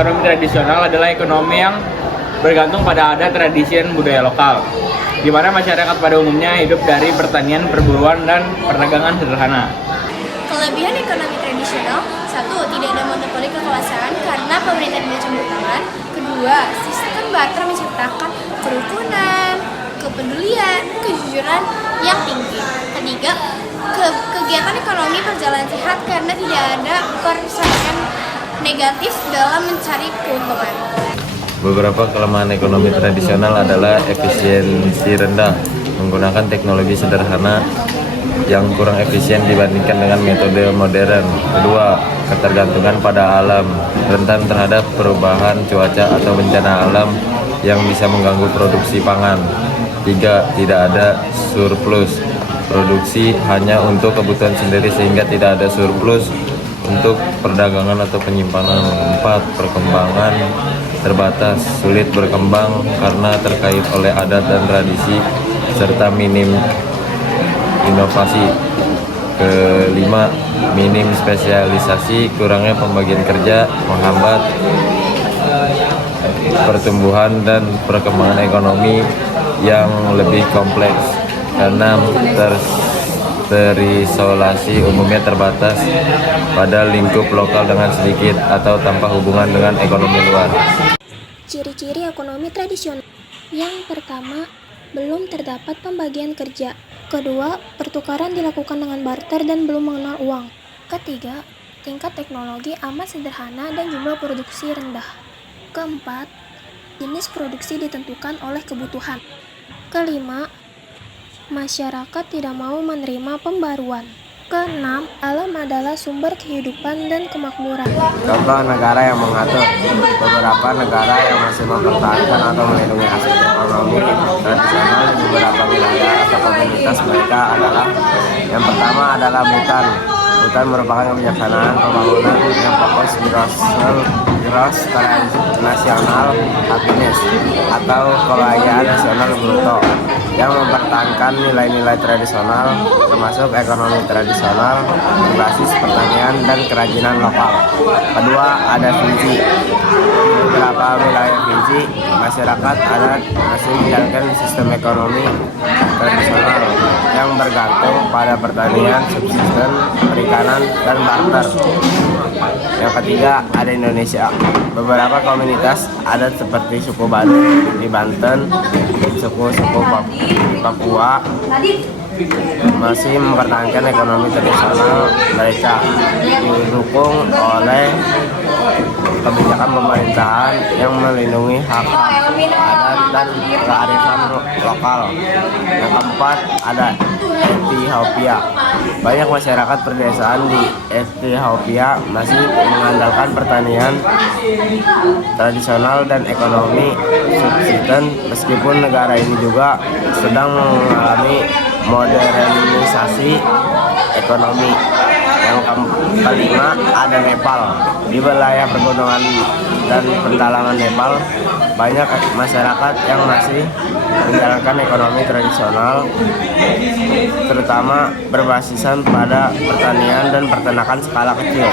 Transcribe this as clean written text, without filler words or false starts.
Ekonomi tradisional adalah ekonomi yang bergantung pada adat, tradisi, dan budaya lokal, di mana masyarakat pada umumnya hidup dari pertanian, perburuan, dan perdagangan sederhana. Kelebihan ekonomi tradisional: 1. Tidak ada monopoli kekuasaan karena pemerintah tidak campur tangan. 2. Sistem barter menciptakan kerukunan, kepedulian, kejujuran yang tinggi. 3. Kegiatan ekonomi berjalan sehat karena tidak ada persaingan negatif dalam mencari keuntungan. Beberapa kelemahan ekonomi tradisional adalah efisiensi rendah, menggunakan teknologi sederhana yang kurang efisien dibandingkan dengan metode modern. 2. Ketergantungan pada alam, rentan terhadap perubahan cuaca atau bencana alam yang bisa mengganggu produksi pangan. 3. Tidak ada surplus, produksi hanya untuk kebutuhan sendiri sehingga tidak ada surplus untuk perdagangan atau penyimpanan. 4. Perkembangan terbatas, sulit berkembang karena terkait oleh adat dan tradisi serta minim inovasi. 5. Minim spesialisasi, kurangnya pembagian kerja menghambat pertumbuhan dan perkembangan ekonomi yang lebih kompleks. 6. Terisolasi, umumnya terbatas pada lingkup lokal dengan sedikit atau tanpa hubungan dengan ekonomi luar. Ciri-ciri ekonomi tradisional. Yang pertama, belum terdapat pembagian kerja. Kedua, pertukaran dilakukan dengan barter dan belum mengenal uang. Ketiga, tingkat teknologi amat sederhana dan jumlah produksi rendah. Keempat, jenis produksi ditentukan oleh kebutuhan. Kelima, masyarakat tidak mau menerima pembaruan. Keenam, alam adalah sumber kehidupan dan kemakmuran. Contoh negara yang mengatur. Beberapa negara yang masih mempertahankan atau melindungi aspek ekonomi tradisional di beberapa wilayah atau komunitas mereka adalah: yang pertama adalah Bhutan. Bhutan merupakan kebijaksanaan pembangunan yang fokus gross national happiness atau kebahagiaan nasional bruto, yang mempertahankan nilai-nilai tradisional termasuk ekonomi tradisional berbasis pertanian dan kerajinan lokal. Kedua, ada Fiji. Di beberapa wilayah Fiji, masyarakat adat masih menjalankan sistem ekonomi tradisional yang bergantung pada pertanian, subsisten, perikanan, dan barter. Yang ketiga, ada Indonesia. Beberapa komunitas adat seperti suku Baduy di Banten, suku-suku Papua masih mempertahankan ekonomi tradisional mereka, didukung oleh kebijakan pemerintahan yang melindungi hak-hak adat dan kearifan lokal. Yang keempat, ada Ethiopia. Banyak masyarakat pedesaan di Ethiopia masih mengandalkan pertanian tradisional dan ekonomi subsisten, meskipun negara ini juga sedang mengalami modernisasi ekonomi. Yang kelima, ada Nepal. Di wilayah pergunungan dan pedalaman Nepal, banyak masyarakat yang masih menjalankan ekonomi tradisional, terutama berbasisan pada pertanian dan peternakan skala kecil.